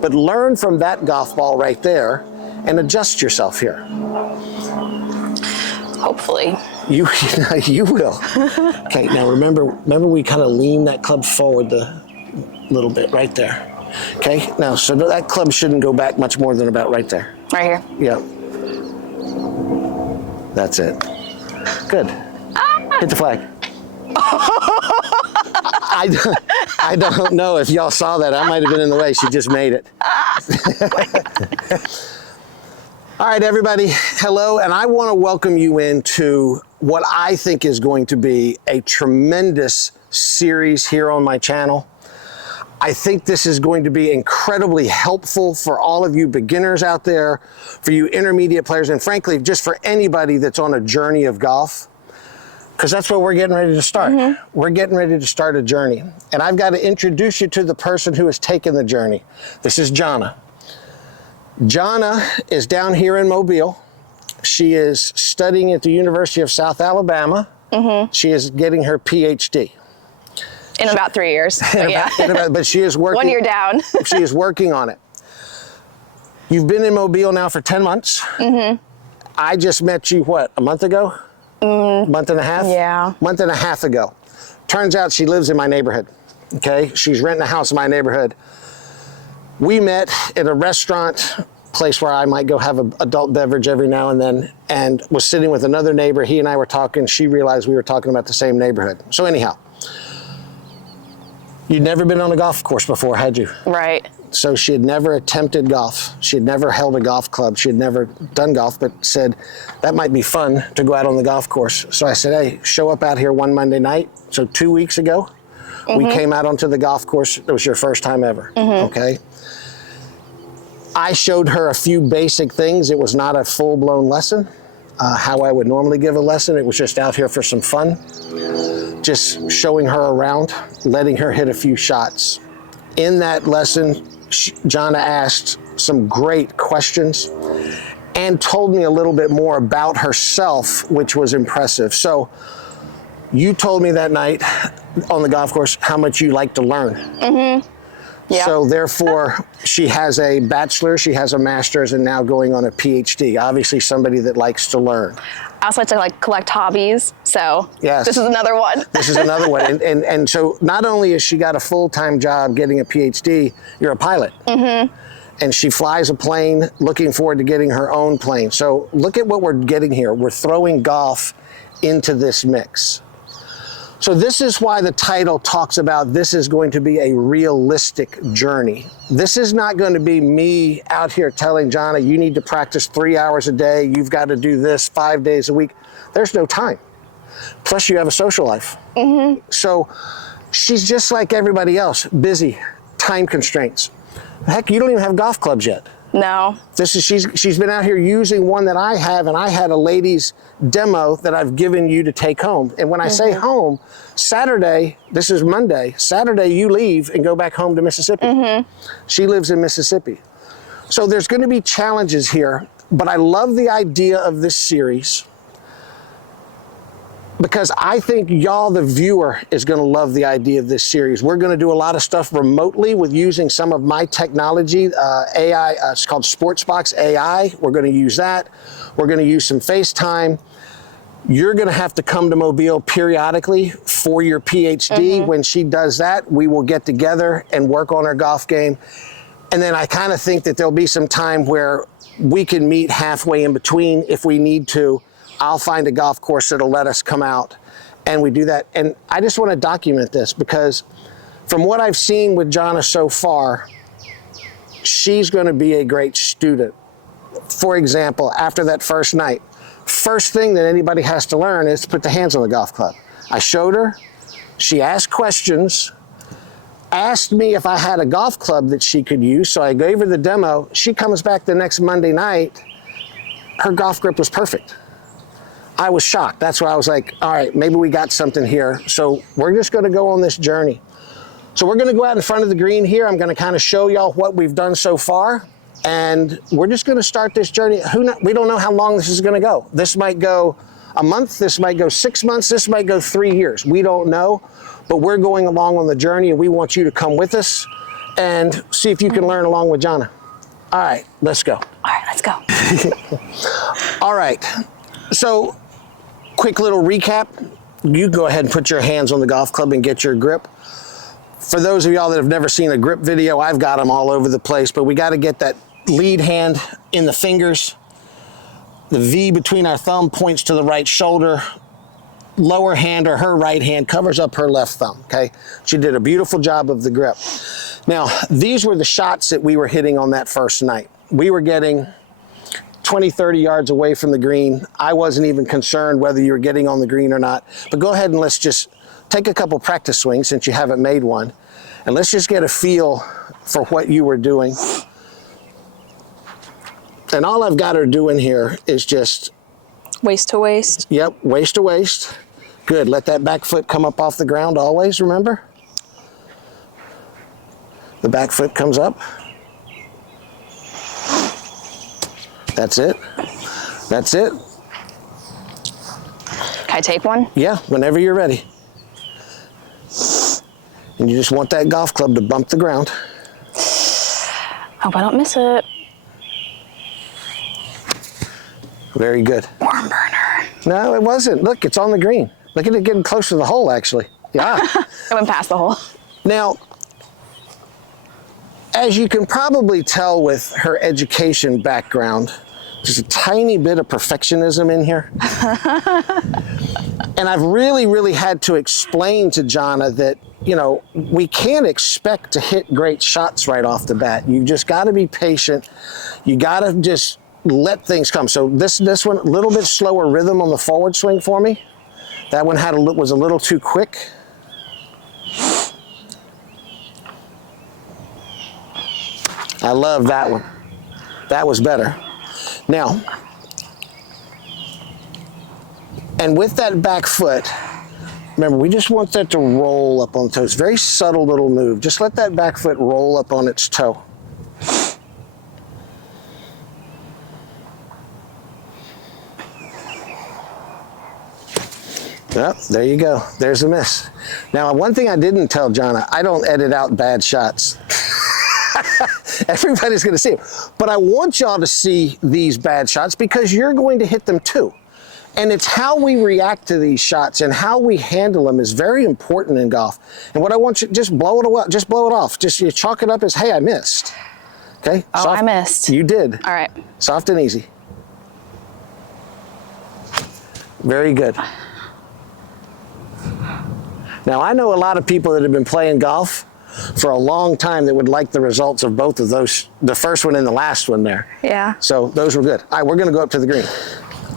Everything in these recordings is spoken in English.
But learn from that golf ball right there and adjust yourself here. Hopefully. You will. Okay, now remember we kind of lean that club forward a little bit right there. Okay, now so that club shouldn't go back much more than about right there. Right here? Yeah. That's it. Good. Hit the flag. I don't know if y'all saw that. I might have been in the way. She just made it. All right, everybody. Hello, and I want to welcome you into what I think is going to be a tremendous series here on my channel. I think this is going to be incredibly helpful for all of you beginners out there, for you intermediate players, and frankly, just for anybody that's on a journey of golf. Because that's what we're getting ready to start. Mm-hmm. We're getting ready to start a journey. And I've got to introduce you to the person who has taken the journey. This is Jonna. Jonna is down here in Mobile. She is studying at the University of South Alabama. Mm-hmm. She is getting her PhD. In about 3 years. But she is working. 1 year down. She is working on it. You've been in Mobile now for 10 months. Mm-hmm. I just met you, what, a month ago? Month and a half? Yeah. Month and a half ago. Turns out she lives in my neighborhood, okay? She's renting a house in my neighborhood. We met at a restaurant, place where I might go have an adult beverage every now and then, and was sitting with another neighbor. He and I were talking. She realized we were talking about the same neighborhood. So anyhow, you'd never been on a golf course before, had you? Right. So she had never attempted golf. She had never held a golf club. She had never done golf, but said, that might be fun to go out on the golf course. So I said, hey, show up out here one Monday night. So 2 weeks ago, we came out onto the golf course. It was your first time ever, okay? I showed her a few basic things. It was not a full-blown lesson, how I would normally give a lesson. It was just out here for some fun, just showing her around, letting her hit a few shots. In that lesson, Jonna asked some great questions and told me a little bit more about herself, which was impressive. So you told me that night on the golf course how much you like to learn. Mm-hmm. Yeah. So therefore, she has a bachelor's, she has a master's, and now going on a PhD. Obviously somebody that likes to learn. I also like to collect hobbies, so yes. This is another one. This is another one. And so not only has she got a full-time job getting a PhD, you're a pilot. Mm-hmm. And she flies a plane, looking forward to getting her own plane. So look at what we're getting here. We're throwing golf into this mix. So this is why the title talks about this is going to be a realistic journey. This is not going to be me out here telling Jonna, you need to practice 3 hours a day. You've got to do this 5 days a week. There's no time. Plus you have a social life. Mm-hmm. So she's just like everybody else, busy, time constraints. Heck, you don't even have golf clubs yet. No. She's been out here using one that I have, and I had a ladies demo that I've given you to take home. And when I say home, Saturday, this is Monday, Saturday you leave and go back home to Mississippi. Mm-hmm. She lives in Mississippi. So there's going to be challenges here, but I love the idea of this series because I think y'all, the viewer, is going to love the idea of this series. We're going to do a lot of stuff remotely with using some of my technology, AI, it's called Sportsbox AI. We're going to use that. We're going to use some FaceTime. You're going to have to come to Mobile periodically for your PhD. When she does that, we will get together and work on her golf game. And then I kind of think that there'll be some time where we can meet halfway in between if we need to. I'll find a golf course that'll let us come out and we do that. And I just want to document this because from what I've seen with Jonna so far, she's going to be a great student. For example, after that first night, first thing that anybody has to learn is to put the hands on the golf club. I showed her, she asked questions, asked me if I had a golf club that she could use, so I gave her the demo. She comes back the next Monday night, her golf grip was perfect. I was shocked. That's why I was like, all right, maybe we got something here. So we're just going to go on this journey. So we're going to go out in front of the green here. I'm going to kind of show y'all what we've done so far. And we're just going to start this journey. We don't know how long this is going to go. This might go a month. This might go 6 months. This might go 3 years. We don't know. But we're going along on the journey, and we want you to come with us and see if you can learn along with Jonna. All right, let's go. All right, let's go. All right, so quick little recap. You go ahead and put your hands on the golf club and get your grip. For those of y'all that have never seen a grip video, I've got them all over the place, but we got to get that lead hand in the fingers. The V between our thumb points to the right shoulder. Lower hand, or her right hand, covers up her left thumb, okay? She did a beautiful job of the grip. Now, these were the shots that we were hitting on that first night. We were getting 20, 30 yards away from the green. I wasn't even concerned whether you were getting on the green or not. But go ahead and let's just take a couple practice swings since you haven't made one. And let's just get a feel for what you were doing. And all I've got her doing here is just... Waist to waist. Yep, waist to waist. Good, let that back foot come up off the ground always, remember? The back foot comes up. That's it. That's it. Can I take one? Yeah, whenever you're ready. And you just want that golf club to bump the ground. Hope I don't miss it. Very good. Worm burner. No, it wasn't. Look, it's on the green. Look at it getting close to the hole, actually. Yeah. I went past the hole. Now, as you can probably tell with her education background, there's a tiny bit of perfectionism in here. And I've really had to explain to Jonna that, you know, we can't expect to hit great shots right off the bat. You just got to be patient. You got to just let things come. So this one, a little bit slower rhythm on the forward swing for me. That one was a little too quick. I love that one. That was better. Now, and with that back foot, remember, we just want that to roll up on the toes. Very subtle little move. Just let that back foot roll up on its toe. Yep, there you go. There's a miss. Now, one thing I didn't tell Jonna, I don't edit out bad shots. Everybody's going to see them. But I want y'all to see these bad shots because you're going to hit them too. And it's how we react to these shots and how we handle them is very important in golf. And what I want you, just blow it away, just blow it off. Just you chalk it up as, hey, I missed. Okay? Oh, Soft, I missed. You did. All right. Soft and easy. Very good. Now, I know a lot of people that have been playing golf for a long time that would like the results of both of those, the first one and the last one there. Yeah. So those were good. All right, we're going to go up to the green.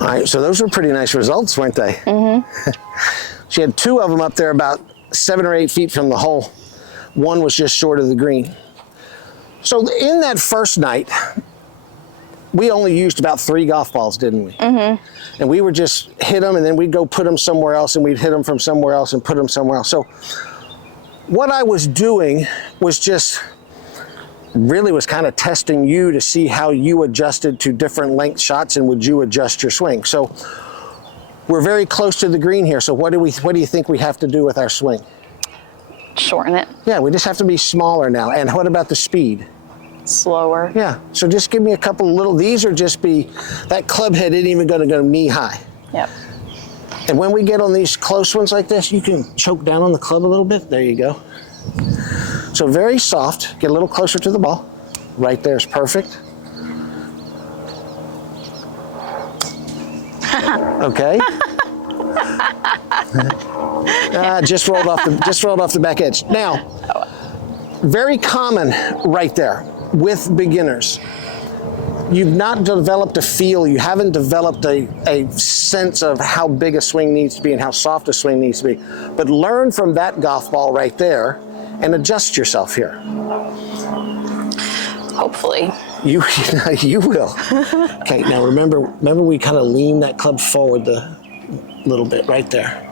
All right, so those were pretty nice results, weren't they? Mm-hmm. She had two of them up there about 7 or 8 feet from the hole. One was just short of the green. So in that first night, we only used about 3 golf balls, didn't we? Mm-hmm. And we would just hit them, and then we'd go put them somewhere else, and we'd hit them from somewhere else and put them somewhere else. So what I was doing was just really was kind of testing you to see how you adjusted to different length shots and would you adjust your swing. So we're very close to the green here. So what do you think we have to do with our swing? Shorten it. Yeah, we just have to be smaller now. And what about the speed? Slower. Yeah, so just give me a couple little, these are just that club head isn't even gonna go knee high. Yep. And when we get on these close ones like this, you can choke down on the club a little bit. There you go. So very soft, get a little closer to the ball. Right there is perfect. Okay. Just rolled off the back edge. Now, very common right there with beginners. You've not developed a feel, you haven't developed a sense of how big a swing needs to be and how soft a swing needs to be. But learn from that golf ball right there and adjust yourself here. Hopefully. You will. Okay, now remember we kind of lean that club forward a little bit right there.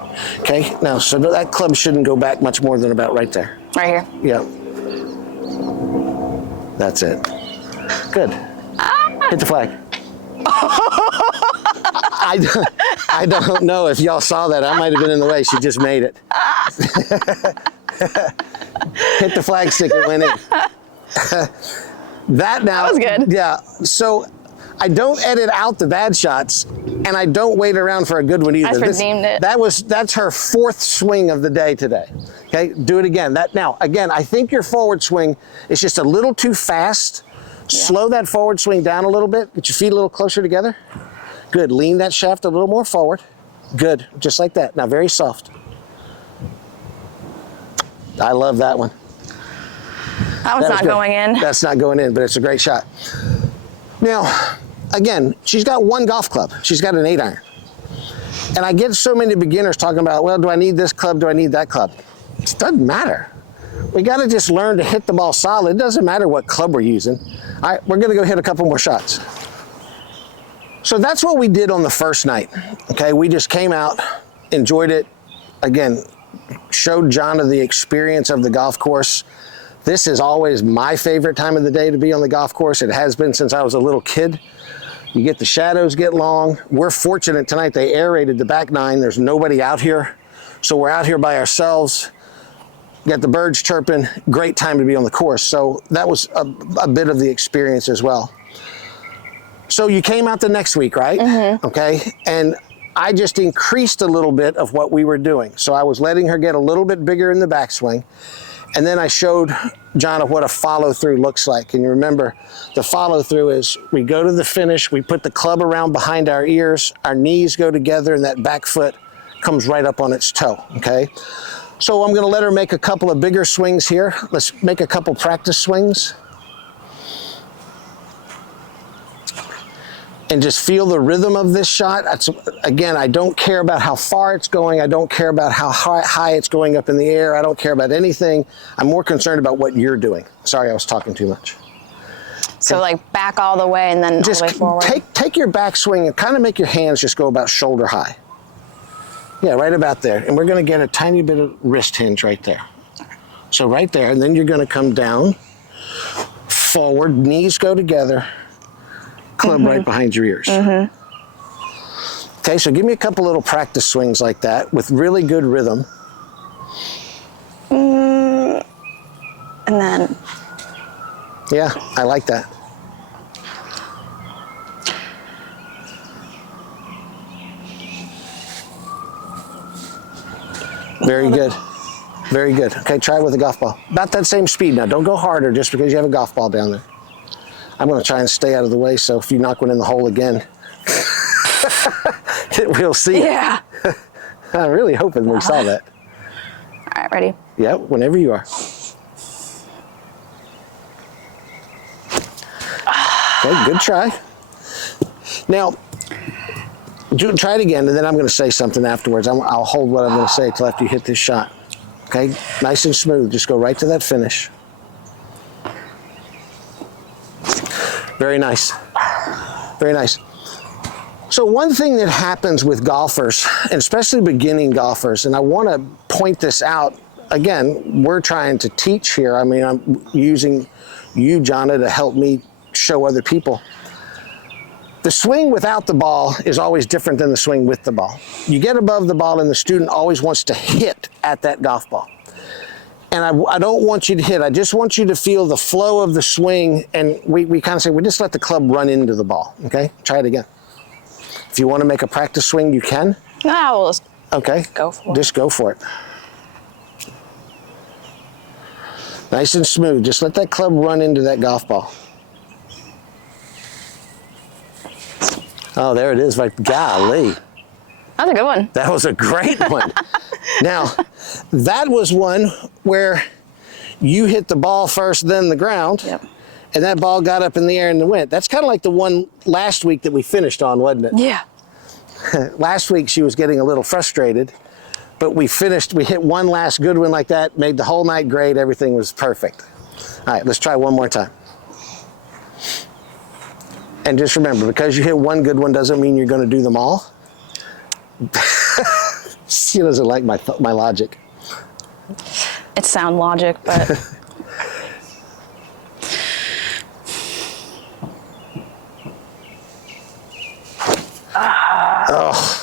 Okay, now so that club shouldn't go back much more than about right there. Right here? Yeah. That's it. Good. Hit the flag. I don't know if y'all saw that. I might have been in the way. She just made it. Hit the flag stick, it went in. That was good. Yeah. So I don't edit out the bad shots, and I don't wait around for a good one either. I just redeemed it. That's her 4th swing of the day today. Okay, do it again. Now, again, I think your forward swing is just a little too fast. Yeah. Slow that forward swing down a little bit. Get your feet a little closer together. Good. Lean that shaft a little more forward. Good. Just like that. Now, very soft. I love that one. That was not going in. That's not going in, but it's a great shot. Now, again, she's got one golf club. She's got an 8-iron. And I get so many beginners talking about, well, do I need this club? Do I need that club? It doesn't matter. We got to just learn to hit the ball solid. It doesn't matter what club we're using. All right, we're going to go hit a couple more shots. So that's what we did on the first night. Okay, we just came out, enjoyed it. Again, showed Jonna the experience of the golf course. This is always my favorite time of the day to be on the golf course. It has been since I was a little kid. You get the shadows get long. We're fortunate tonight they aerated the back 9. There's nobody out here. So we're out here by ourselves. Got the birds chirping. Great time to be on the course. So that was a bit of the experience as well. So you came out the next week, right? Mm-hmm. Okay. And I just increased a little bit of what we were doing. So I was letting her get a little bit bigger in the backswing. And then I showed Jonna what a follow through looks like. And you remember the follow through is we go to the finish, we put the club around behind our ears, our knees go together, and that back foot comes right up on its toe, okay? So I'm gonna let her make a couple of bigger swings here. Let's make a couple practice swings. And just feel the rhythm of this shot. Again, I don't care about how far it's going. I don't care about how high it's going up in the air. I don't care about anything. I'm more concerned about what you're doing. Sorry, I was talking too much. So like back all the way and then just all the way forward? Take your backswing and kind of make your hands just go about shoulder high. Yeah, right about there. And we're gonna get a tiny bit of wrist hinge right there. So right there, and then you're gonna come down, forward, knees go together, club right behind your ears. Okay, so give me a couple little practice swings like that with really good rhythm. And then. Yeah, I like that. Very good. Very good. Okay, try it with a golf ball. About that same speed now. Don't go harder just because you have a golf ball down there. I'm going to try and stay out of the way, so if you knock one in the hole again, we'll see. Yeah. I'm really hoping we saw that. All right, ready? Yeah, whenever you are. Okay, good try. Now, try it again, and then I'm going to say something afterwards. I'll hold what I'm going to say till after you hit this shot. Okay, nice and smooth. Just go right to that finish. Very nice. Very nice. So one thing that happens with golfers, and especially beginning golfers, and I want to point this out, again, we're trying to teach here. I mean, I'm using you, Jonna, to help me show other people. The swing without the ball is always different than the swing with the ball. You get above the ball and the student always wants to hit at that golf ball. And I don't want you to hit. I just want you to feel the flow of the swing. And we kind of say, we just let the club run into the ball. Okay, try it again. If you want to make a practice swing, you can. No, we'll just go for it. Just go for it. Nice and smooth. Just let that club run into that golf ball. Oh, there it is. Like, golly. That was a good one. That was a great one. Now, that was one where you hit the ball first, then the ground, yep. And that ball got up in the air and went. That's kind of like the one last week that we finished on, wasn't it? Yeah. Last week she was getting a little frustrated, but we hit one last good one like that, made the whole night great, everything was perfect. All right, let's try one more time. And just remember, because you hit one good one doesn't mean you're going to do them all. She doesn't like my logic. It's sound logic, but... Oh.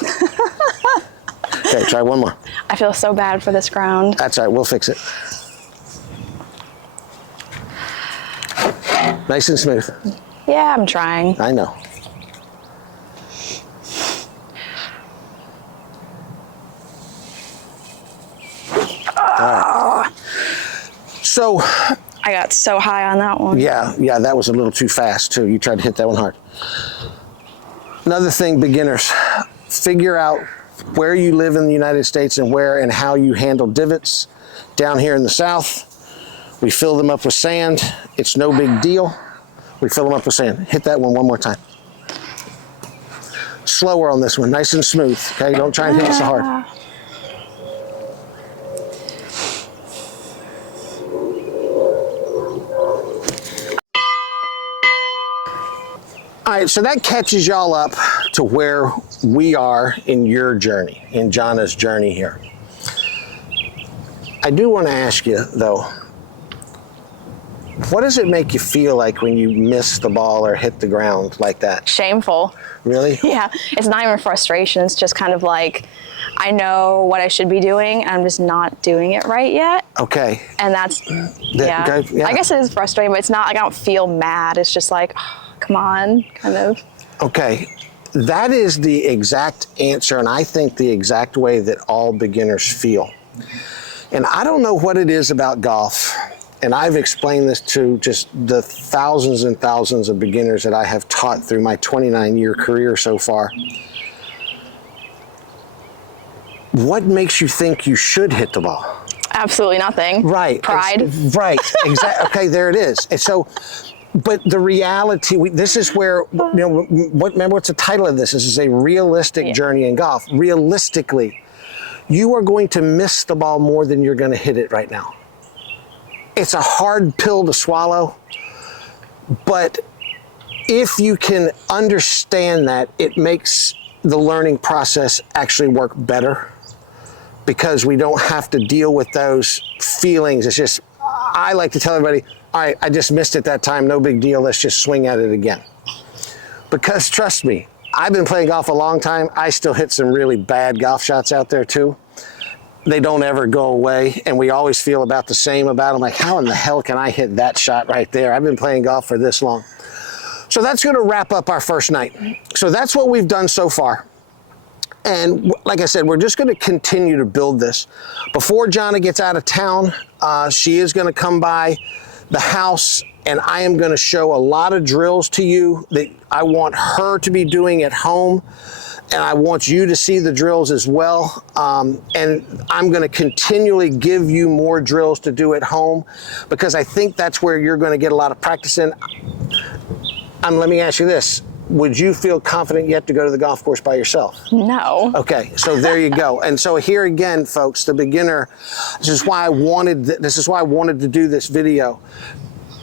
Okay, try one more. I feel so bad for this ground. That's all right, we'll fix it. Nice and smooth. Yeah, I'm trying. I know. So I got so high on that one. yeah, that was a little too fast too. You tried to hit that one hard. Another thing, beginners, figure out where you live in the United States and where and how you handle divots. Down here in the South, we fill them up with sand. It's no big deal. We fill them up with sand. Hit that one more time. Slower on this one, nice and smooth, okay? Don't try and hit it so hard. All right, so that catches y'all up to where we are in your journey, in Jonna's journey here. I do want to ask you, though, what does it make you feel like when you miss the ball or hit the ground like that? Shameful. Really? Yeah, it's not even frustration. It's just kind of like, I know what I should be doing, and I'm just not doing it right yet. Okay. And that's, yeah. I guess it is frustrating, but it's not like I don't feel mad. It's just like, oh, come on, kind of. Okay. That is the exact answer, and I think the exact way that all beginners feel. And I don't know what it is about golf, and I've explained this to just the thousands and thousands of beginners that I have taught through my 29-year career so far. What makes you think you should hit the ball? Absolutely nothing. Right. Pride. Right. Exactly. Okay, there it is. And so, but the reality, this is where, you know, remember what's the title of this? This is a realistic journey in golf. Realistically, you are going to miss the ball more than you're going to hit it right now. It's a hard pill to swallow, but if you can understand that, it makes the learning process actually work better, because we don't have to deal with those feelings. It's just, I like to tell everybody, all right, I just missed it that time, no big deal, let's just swing at it again. Because trust me, I've been playing golf a long time. I still hit some really bad golf shots out there too. They don't ever go away, and we always feel about the same about them. Like, how in the hell can I hit that shot right there? I've been playing golf for this long. So that's gonna wrap up our first night. So that's what we've done so far. And like I said, we're just gonna continue to build this. Before Jonna gets out of town, she is gonna come by the house, and I am gonna show a lot of drills to you that I want her to be doing at home. And I want you to see the drills as well. And I'm gonna continually give you more drills to do at home, because I think that's where you're gonna get a lot of practice in. Let me ask you this. Would you feel confident yet to go to the golf course by yourself? No. Okay, so there you go. And so here again, folks, the beginner, this is why I wanted to do this video.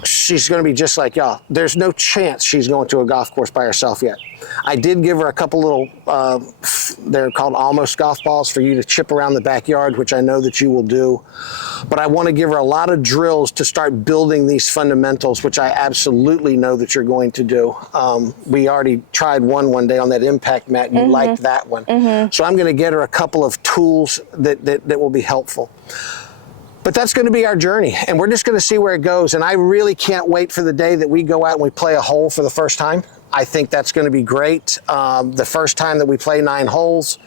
She's gonna be just like y'all. There's no chance she's going to a golf course by herself yet. I did give her a couple little, they're called almost golf balls for you to chip around the backyard, which I know that you will do. But I want to give her a lot of drills to start building these fundamentals, which I absolutely know that you're going to do. We already tried one day on that impact mat, and you liked that one. So I'm going to get her a couple of tools that will be helpful. But that's going to be our journey, and we're just going to see where it goes. And I really can't wait for the day that we go out and we play a hole for the first time. I think that's going to be great. The first time that we play 9 holes,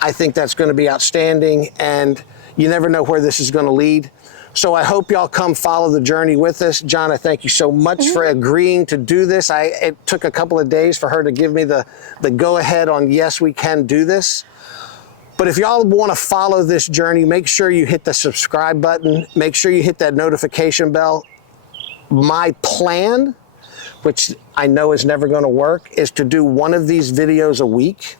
I think that's going to be outstanding, and you never know where this is going to lead. So I hope y'all come follow the journey with us. Jonna, thank you so much for agreeing to do this. It took a couple of days for her to give me the go-ahead on, yes, we can do this. But if y'all want to follow this journey, make sure you hit the subscribe button. Make sure you hit that notification bell. My plan, which I know is never going to work, is to do one of these videos a week,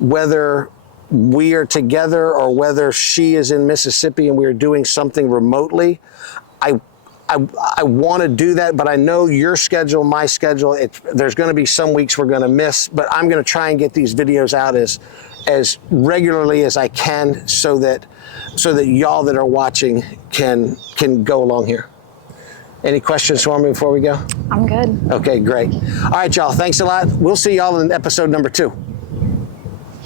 whether we are together or whether she is in Mississippi and we are doing something remotely. I want to do that, but I know your schedule, my schedule, there's going to be some weeks we're going to miss, but I'm going to try and get these videos out as regularly as I can, so that y'all that are watching can go along here. Any questions for me before we go? I'm good. Okay, great. All right, y'all, thanks a lot. We'll see y'all in episode number 2.